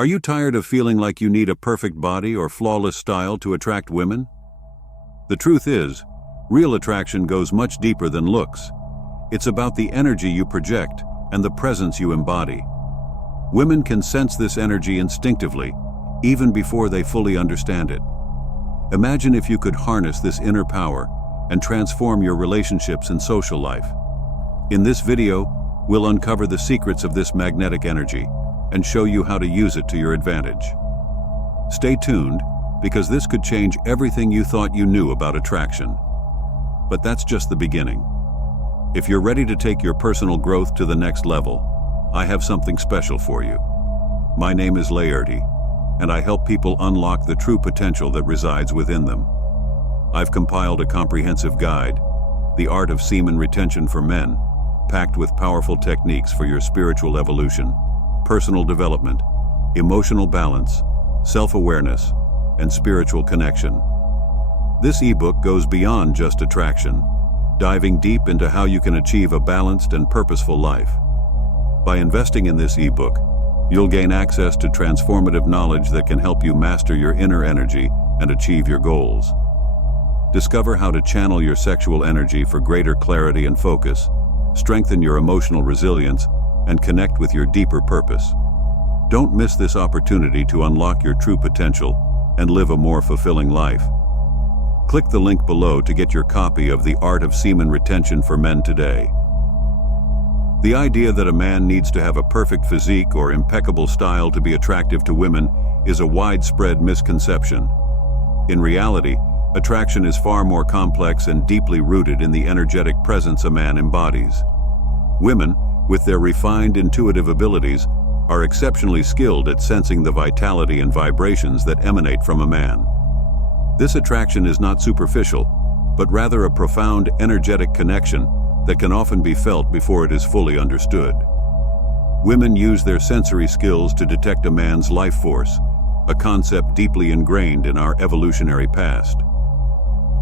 Are you tired of feeling like you need a perfect body or flawless style to attract women? The truth is, real attraction goes much deeper than looks. It's about the energy you project and the presence you embody. Women can sense this energy instinctively, even before they fully understand it. Imagine if you could harness this inner power and transform your relationships and social life. In this video, we'll uncover the secrets of this magnetic energy and show you how to use it to your advantage. Stay tuned, because this could change everything you thought you knew about attraction. But that's just the beginning. If you're ready to take your personal growth to the next level, I have something special for you. My name is Rewiring, and I help people unlock the true potential that resides within them. I've compiled a comprehensive guide, The Art of Semen Retention for Men, packed with powerful techniques for your spiritual evolution, personal development, emotional balance, self-awareness, and spiritual connection. This ebook goes beyond just attraction, diving deep into how you can achieve a balanced and purposeful life. By investing in this ebook, you'll gain access to transformative knowledge that can help you master your inner energy and achieve your goals. Discover how to channel your sexual energy for greater clarity and focus, strengthen your emotional resilience, and connect with your deeper purpose. Don't miss this opportunity to unlock your true potential and live a more fulfilling life. Click the link below to get your copy of The Art of Semen Retention for Men today. The idea that a man needs to have a perfect physique or impeccable style to be attractive to women is a widespread misconception. In reality, attraction is far more complex and deeply rooted in the energetic presence a man embodies. Women, with their refined intuitive abilities, are exceptionally skilled at sensing the vitality and vibrations that emanate from a man. This attraction is not superficial, but rather a profound energetic connection that can often be felt before it is fully understood. Women use their sensory skills to detect a man's life force, a concept deeply ingrained in our evolutionary past.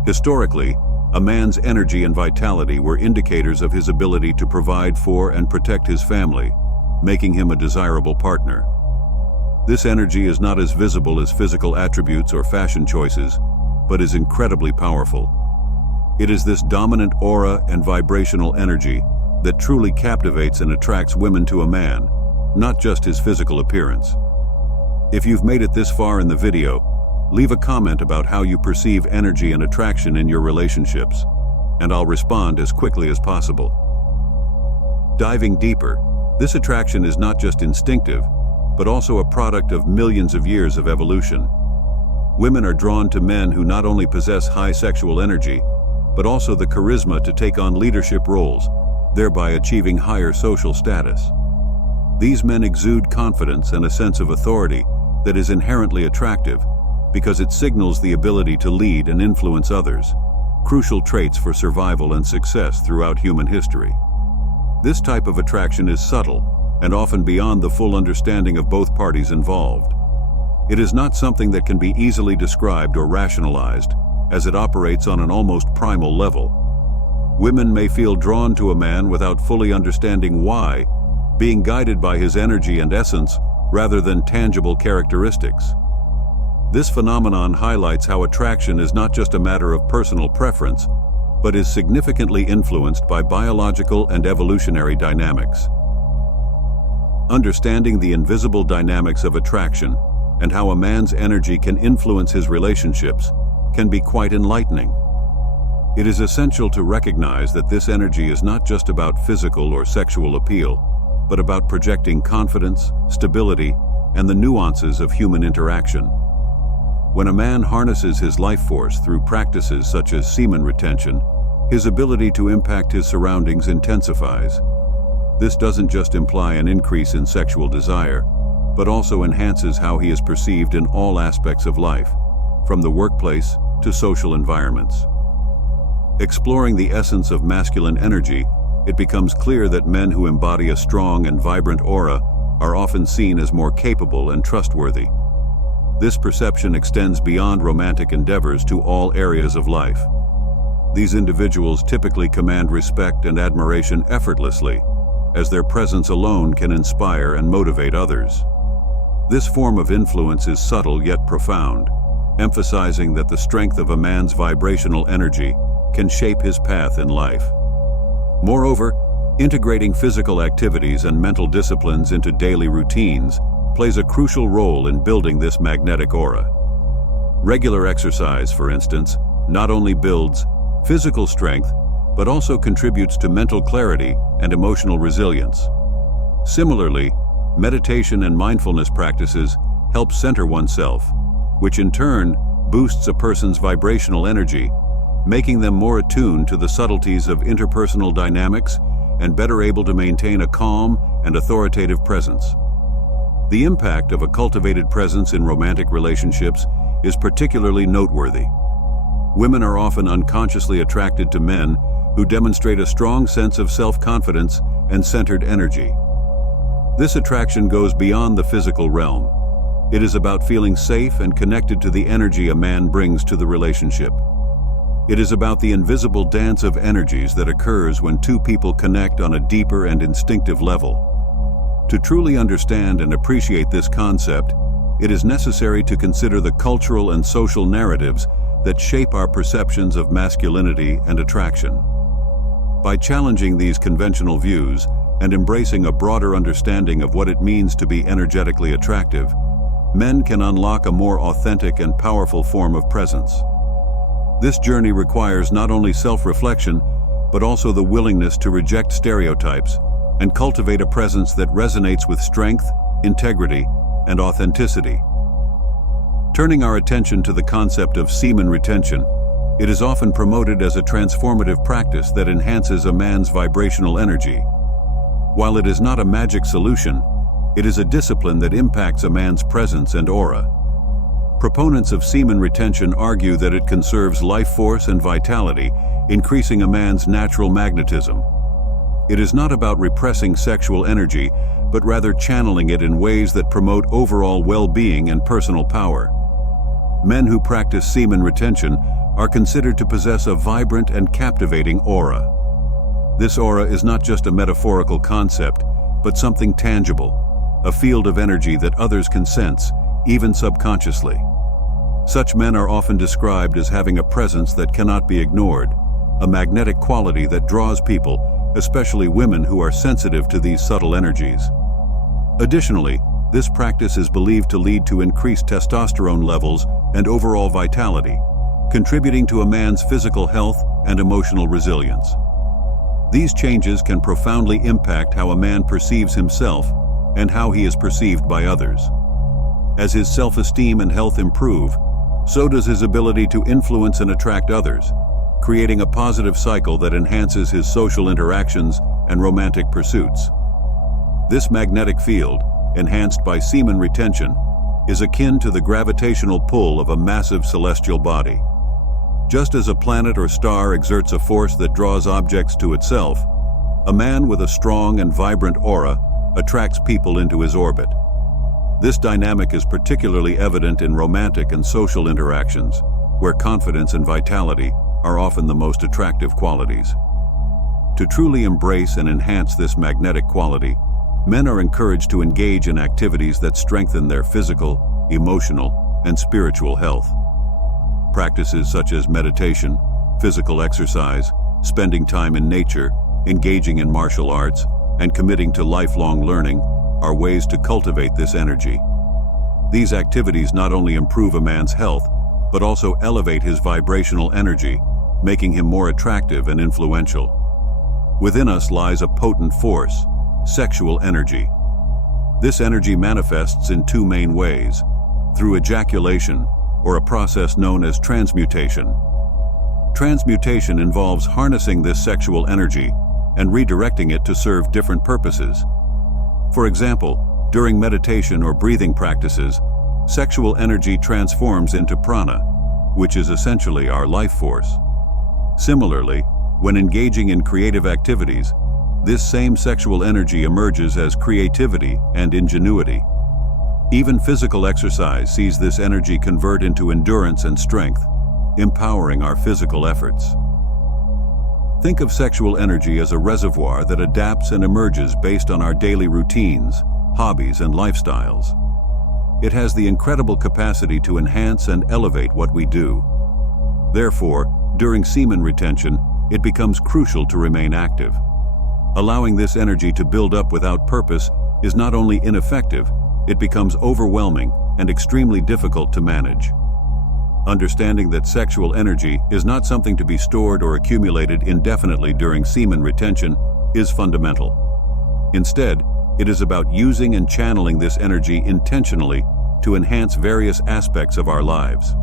Historically, a man's energy and vitality were indicators of his ability to provide for and protect his family, making him a desirable partner. This energy is not as visible as physical attributes or fashion choices, but is incredibly powerful. It is this dominant aura and vibrational energy that truly captivates and attracts women to a man, not just his physical appearance. If you've made it this far in the video, leave a comment about how you perceive energy and attraction in your relationships, and I'll respond as quickly as possible. Diving deeper, this attraction is not just instinctive, but also a product of millions of years of evolution. Women are drawn to men who not only possess high sexual energy, but also the charisma to take on leadership roles, thereby achieving higher social status. These men exude confidence and a sense of authority that is inherently attractive because it signals the ability to lead and influence others, crucial traits for survival and success throughout human history. This type of attraction is subtle and often beyond the full understanding of both parties involved. It is not something that can be easily described or rationalized, as it operates on an almost primal level. Women may feel drawn to a man without fully understanding why, being guided by his energy and essence rather than tangible characteristics. This phenomenon highlights how attraction is not just a matter of personal preference, but is significantly influenced by biological and evolutionary dynamics. Understanding the invisible dynamics of attraction and how a man's energy can influence his relationships can be quite enlightening. It is essential to recognize that this energy is not just about physical or sexual appeal, but about projecting confidence, stability, and the nuances of human interaction. When a man harnesses his life force through practices such as semen retention, his ability to impact his surroundings intensifies. This doesn't just imply an increase in sexual desire, but also enhances how he is perceived in all aspects of life, from the workplace to social environments. Exploring the essence of masculine energy, it becomes clear that men who embody a strong and vibrant aura are often seen as more capable and trustworthy. This perception extends beyond romantic endeavors to all areas of life. These individuals typically command respect and admiration effortlessly, as their presence alone can inspire and motivate others. This form of influence is subtle yet profound, emphasizing that the strength of a man's vibrational energy can shape his path in life. Moreover, integrating physical activities and mental disciplines into daily routines plays a crucial role in building this magnetic aura. Regular exercise, for instance, not only builds physical strength, but also contributes to mental clarity and emotional resilience. Similarly, meditation and mindfulness practices help center oneself, which in turn boosts a person's vibrational energy, making them more attuned to the subtleties of interpersonal dynamics and better able to maintain a calm and authoritative presence. The impact of a cultivated presence in romantic relationships is particularly noteworthy. Women are often unconsciously attracted to men who demonstrate a strong sense of self-confidence and centered energy. This attraction goes beyond the physical realm. It is about feeling safe and connected to the energy a man brings to the relationship. It is about the invisible dance of energies that occurs when two people connect on a deeper and instinctive level. To truly understand and appreciate this concept, it is necessary to consider the cultural and social narratives that shape our perceptions of masculinity and attraction. By challenging these conventional views and embracing a broader understanding of what it means to be energetically attractive, men can unlock a more authentic and powerful form of presence. This journey requires not only self-reflection, but also the willingness to reject stereotypes and cultivate a presence that resonates with strength, integrity, and authenticity. Turning our attention to the concept of semen retention, it is often promoted as a transformative practice that enhances a man's vibrational energy. While it is not a magic solution, it is a discipline that impacts a man's presence and aura. Proponents of semen retention argue that it conserves life force and vitality, increasing a man's natural magnetism. It is not about repressing sexual energy, but rather channeling it in ways that promote overall well-being and personal power. Men who practice semen retention are considered to possess a vibrant and captivating aura. This aura is not just a metaphorical concept, but something tangible, a field of energy that others can sense, even subconsciously. Such men are often described as having a presence that cannot be ignored, a magnetic quality that draws people, especially women who are sensitive to these subtle energies. Additionally, this practice is believed to lead to increased testosterone levels and overall vitality, contributing to a man's physical health and emotional resilience. These changes can profoundly impact how a man perceives himself and how he is perceived by others. As his self-esteem and health improve, so does his ability to influence and attract others, creating a positive cycle that enhances his social interactions and romantic pursuits. This magnetic field, enhanced by semen retention, is akin to the gravitational pull of a massive celestial body. Just as a planet or star exerts a force that draws objects to itself, a man with a strong and vibrant aura attracts people into his orbit. This dynamic is particularly evident in romantic and social interactions, where confidence and vitality are often the most attractive qualities. To truly embrace and enhance this magnetic quality, men are encouraged to engage in activities that strengthen their physical, emotional, and spiritual health. Practices such as meditation, physical exercise, spending time in nature, engaging in martial arts, and committing to lifelong learning are ways to cultivate this energy. These activities not only improve a man's health, but also elevate his vibrational energy, making him more attractive and influential. Within us lies a potent force, sexual energy. This energy manifests in two main ways: through ejaculation, or a process known as transmutation. Transmutation involves harnessing this sexual energy and redirecting it to serve different purposes. For example, during meditation or breathing practices, sexual energy transforms into prana, which is essentially our life force. Similarly, when engaging in creative activities, this same sexual energy emerges as creativity and ingenuity. Even physical exercise sees this energy convert into endurance and strength, empowering our physical efforts. Think of sexual energy as a reservoir that adapts and emerges based on our daily routines, hobbies, and lifestyles. it has the incredible capacity to enhance and elevate what we do. Therefore, during semen retention, it becomes crucial to remain active. Allowing this energy to build up without purpose is not only ineffective, it becomes overwhelming and extremely difficult to manage. Understanding that sexual energy is not something to be stored or accumulated indefinitely during semen retention is fundamental. Instead, it is about using and channeling this energy intentionally to enhance various aspects of our lives.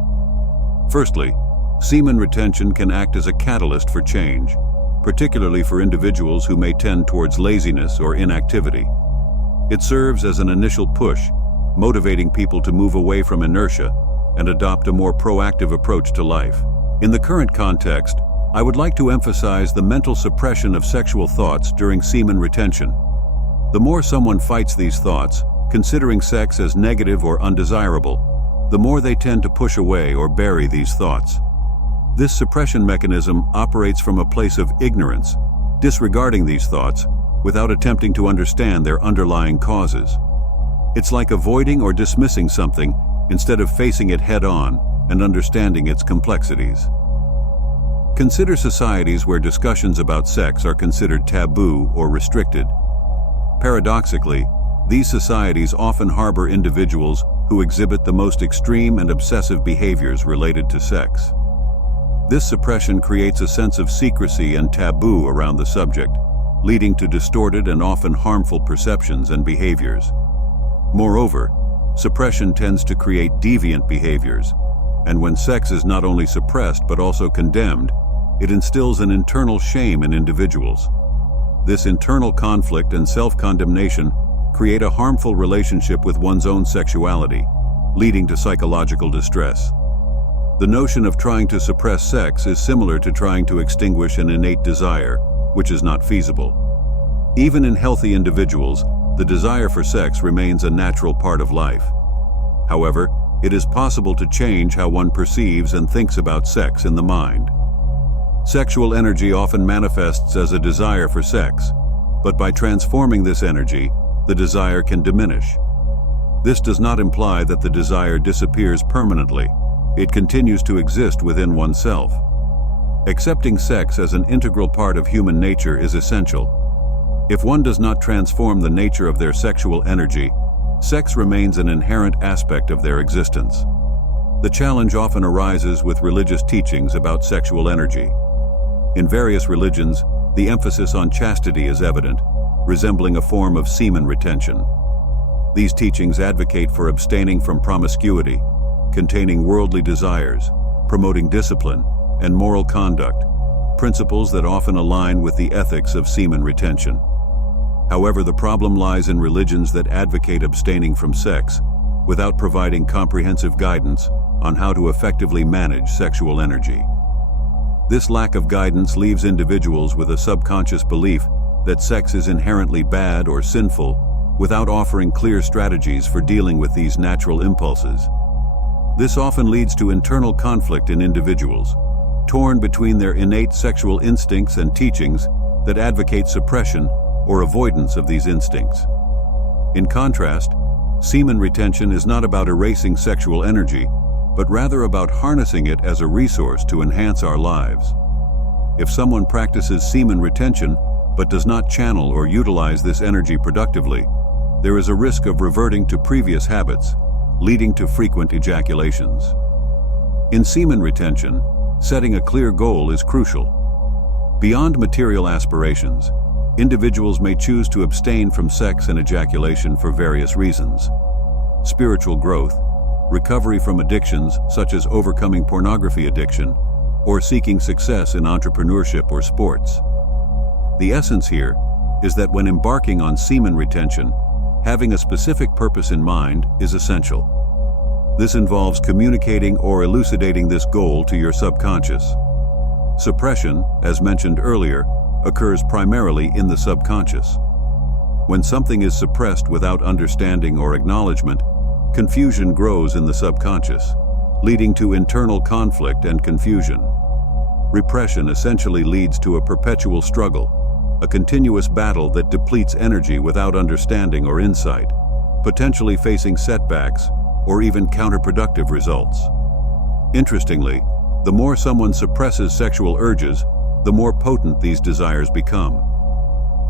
Firstly, semen retention can act as a catalyst for change, particularly for individuals who may tend towards laziness or inactivity. It serves as an initial push, motivating people to move away from inertia and adopt a more proactive approach to life. In the current context, I would like to emphasize the mental suppression of sexual thoughts during semen retention. The more someone fights these thoughts, considering sex as negative or undesirable, the more they tend to push away or bury these thoughts. This suppression mechanism operates from a place of ignorance, disregarding these thoughts without attempting to understand their underlying causes. It's like avoiding or dismissing something instead of facing it head-on and understanding its complexities. Consider societies where discussions about sex are considered taboo or restricted. Paradoxically, these societies often harbor individuals who exhibit the most extreme and obsessive behaviors related to sex. This suppression creates a sense of secrecy and taboo around the subject, leading to distorted and often harmful perceptions and behaviors. Moreover, suppression tends to create deviant behaviors, and when sex is not only suppressed but also condemned, it instills an internal shame in individuals. This internal conflict and self-condemnation create a harmful relationship with one's own sexuality, leading to psychological distress. The notion of trying to suppress sex is similar to trying to extinguish an innate desire, which is not feasible. Even in healthy individuals, the desire for sex remains a natural part of life. However, it is possible to change how one perceives and thinks about sex in the mind. Sexual energy often manifests as a desire for sex, but by transforming this energy, the desire can diminish. This does not imply that the desire disappears permanently. It continues to exist within oneself. Accepting sex as an integral part of human nature is essential. If one does not transform the nature of their sexual energy, sex remains an inherent aspect of their existence. The challenge often arises with religious teachings about sexual energy. In various religions, the emphasis on chastity is evident, resembling a form of semen retention. These teachings advocate for abstaining from promiscuity, containing worldly desires, promoting discipline, and moral conduct, principles that often align with the ethics of semen retention. However, the problem lies in religions that advocate abstaining from sex without providing comprehensive guidance on how to effectively manage sexual energy. This lack of guidance leaves individuals with a subconscious belief that sex is inherently bad or sinful, without offering clear strategies for dealing with these natural impulses. This often leads to internal conflict in individuals, torn between their innate sexual instincts and teachings that advocate suppression or avoidance of these instincts. In contrast, semen retention is not about erasing sexual energy, but rather about harnessing it as a resource to enhance our lives. If someone practices semen retention but does not channel or utilize this energy productively, there is a risk of reverting to previous habits, leading to frequent ejaculations. In semen retention, setting a clear goal is crucial. Beyond material aspirations, individuals may choose to abstain from sex and ejaculation for various reasons: spiritual growth, recovery from addictions such as overcoming pornography addiction, or seeking success in entrepreneurship or sports. The essence here is that when embarking on semen retention, having a specific purpose in mind is essential. This involves communicating or elucidating this goal to your subconscious. Suppression, as mentioned earlier, occurs primarily in the subconscious. When something is suppressed without understanding or acknowledgement, confusion grows in the subconscious, leading to internal conflict and confusion. Repression essentially leads to a perpetual struggle, a continuous battle that depletes energy without understanding or insight, potentially facing setbacks or even counterproductive results. Interestingly, the more someone suppresses sexual urges, the more potent these desires become.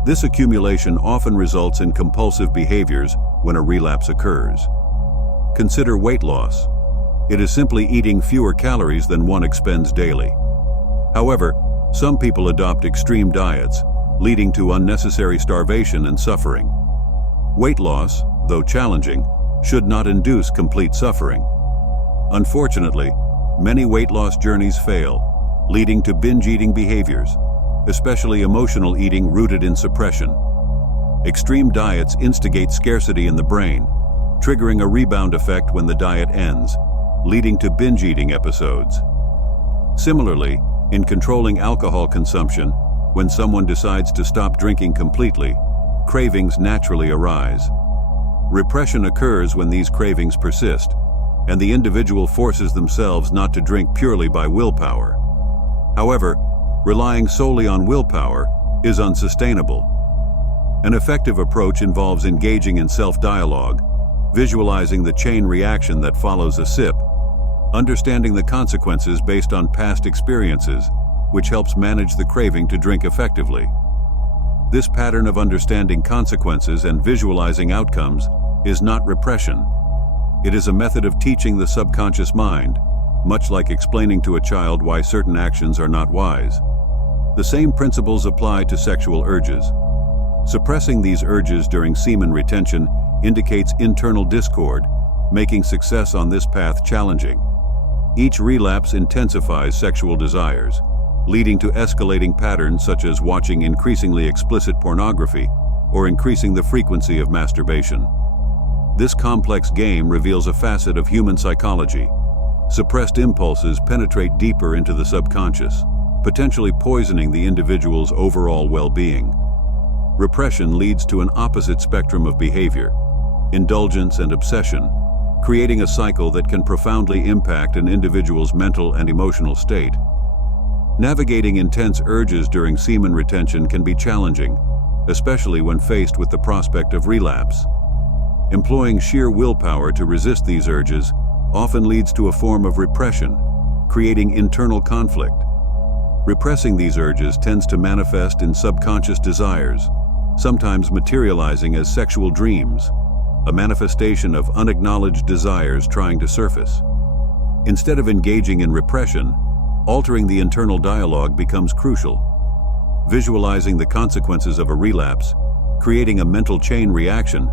This accumulation often results in compulsive behaviors when a relapse occurs. Consider weight loss. It is simply eating fewer calories than one expends daily. However, some people adopt extreme diets, leading to unnecessary starvation and suffering. Weight loss, though challenging, should not induce complete suffering. Unfortunately, many weight loss journeys fail, leading to binge-eating behaviors, especially emotional eating rooted in suppression. Extreme diets instigate scarcity in the brain, triggering a rebound effect when the diet ends, leading to binge-eating episodes. Similarly, in controlling alcohol consumption, when someone decides to stop drinking completely, cravings naturally arise. Repression occurs when these cravings persist, and the individual forces themselves not to drink purely by willpower. However, relying solely on willpower is unsustainable. An effective approach involves engaging in self-dialogue, visualizing the chain reaction that follows a sip, understanding the consequences based on past experiences, which helps manage the craving to drink effectively. This pattern of understanding consequences and visualizing outcomes is not repression. It is a method of teaching the subconscious mind, much like explaining to a child why certain actions are not wise. The same principles apply to sexual urges. Suppressing these urges during semen retention indicates internal discord, making success on this path challenging. Each relapse intensifies sexual desires, leading to escalating patterns such as watching increasingly explicit pornography or increasing the frequency of masturbation. This complex game reveals a facet of human psychology. Suppressed impulses penetrate deeper into the subconscious, potentially poisoning the individual's overall well-being. Repression leads to an opposite spectrum of behavior, indulgence and obsession, creating a cycle that can profoundly impact an individual's mental and emotional state. Navigating intense urges during semen retention can be challenging, especially when faced with the prospect of relapse. Employing sheer willpower to resist these urges often leads to a form of repression, creating internal conflict. Repressing these urges tends to manifest in subconscious desires, sometimes materializing as sexual dreams, a manifestation of unacknowledged desires trying to surface. Instead of engaging in repression, altering the internal dialogue becomes crucial. Visualizing the consequences of a relapse, creating a mental chain reaction,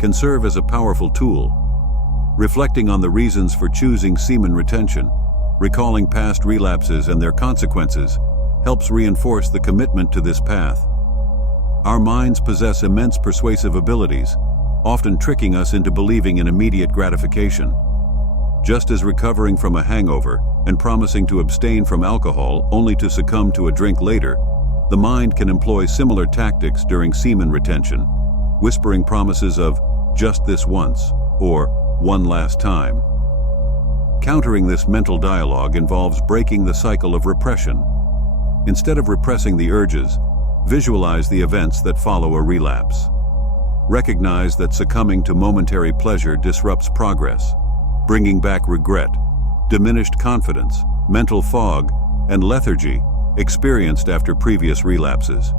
can serve as a powerful tool. Reflecting on the reasons for choosing semen retention, recalling past relapses and their consequences, helps reinforce the commitment to this path. Our minds possess immense persuasive abilities, often tricking us into believing in immediate gratification. Just as recovering from a hangover and promising to abstain from alcohol only to succumb to a drink later, the mind can employ similar tactics during semen retention, whispering promises of just this once or one last time. Countering this mental dialogue involves breaking the cycle of repression. Instead of repressing the urges, visualize the events that follow a relapse. Recognize that succumbing to momentary pleasure disrupts progress, bringing back regret, diminished confidence, mental fog, and lethargy experienced after previous relapses.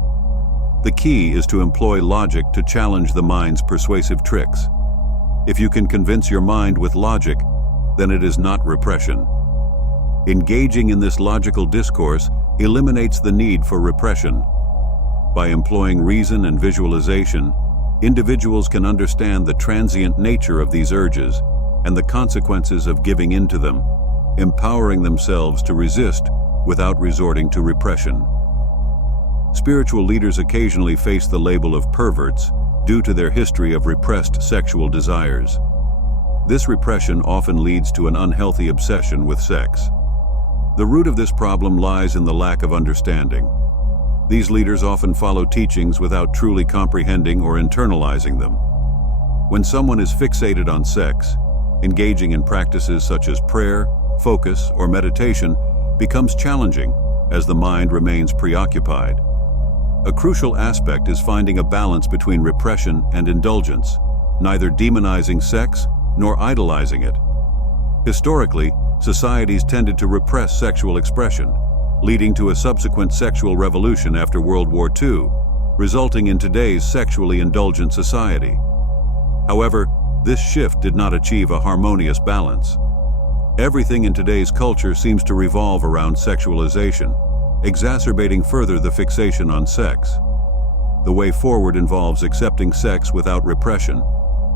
The key is to employ logic to challenge the mind's persuasive tricks. If you can convince your mind with logic, then it is not repression. Engaging in this logical discourse eliminates the need for repression. By employing reason and visualization, individuals can understand the transient nature of these urges and the consequences of giving in to them, empowering themselves to resist without resorting to repression. Spiritual leaders occasionally face the label of perverts due to their history of repressed sexual desires. This repression often leads to an unhealthy obsession with sex. The root of this problem lies in the lack of understanding. These leaders often follow teachings without truly comprehending or internalizing them. When someone is fixated on sex, engaging in practices such as prayer, focus, or meditation becomes challenging as the mind remains preoccupied. A crucial aspect is finding a balance between repression and indulgence, neither demonizing sex nor idolizing it. Historically, societies tended to repress sexual expression, leading to a subsequent sexual revolution after World War II, resulting in today's sexually indulgent society. However, this shift did not achieve a harmonious balance. Everything in today's culture seems to revolve around sexualization, exacerbating further the fixation on sex. The way forward involves accepting sex without repression,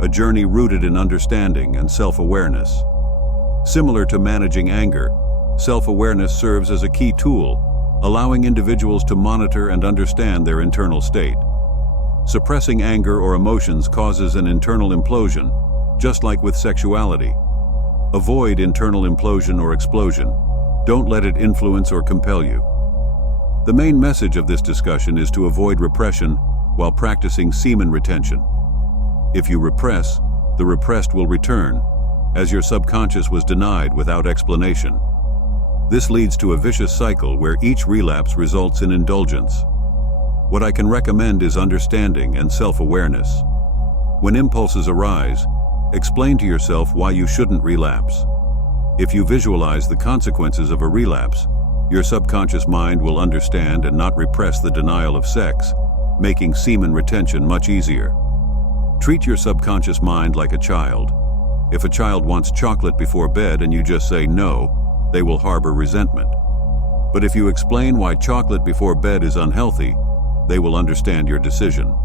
a journey rooted in understanding and self-awareness. Similar to managing anger, self-awareness serves as a key tool, allowing individuals to monitor and understand their internal state. Suppressing anger or emotions causes an internal implosion, just like with sexuality. Avoid internal implosion or explosion. Don't let it influence or compel you. The main message of this discussion is to avoid repression while practicing semen retention. If you repress, the repressed will return, as your subconscious was denied without explanation. This leads to a vicious cycle where each relapse results in indulgence. What I can recommend is understanding and self-awareness. When impulses arise, explain to yourself why you shouldn't relapse. If you visualize the consequences of a relapse, your subconscious mind will understand and not repress the denial of sex, making semen retention much easier. Treat your subconscious mind like a child. If a child wants chocolate before bed and you just say no, they will harbor resentment. But if you explain why chocolate before bed is unhealthy, they will understand your decision.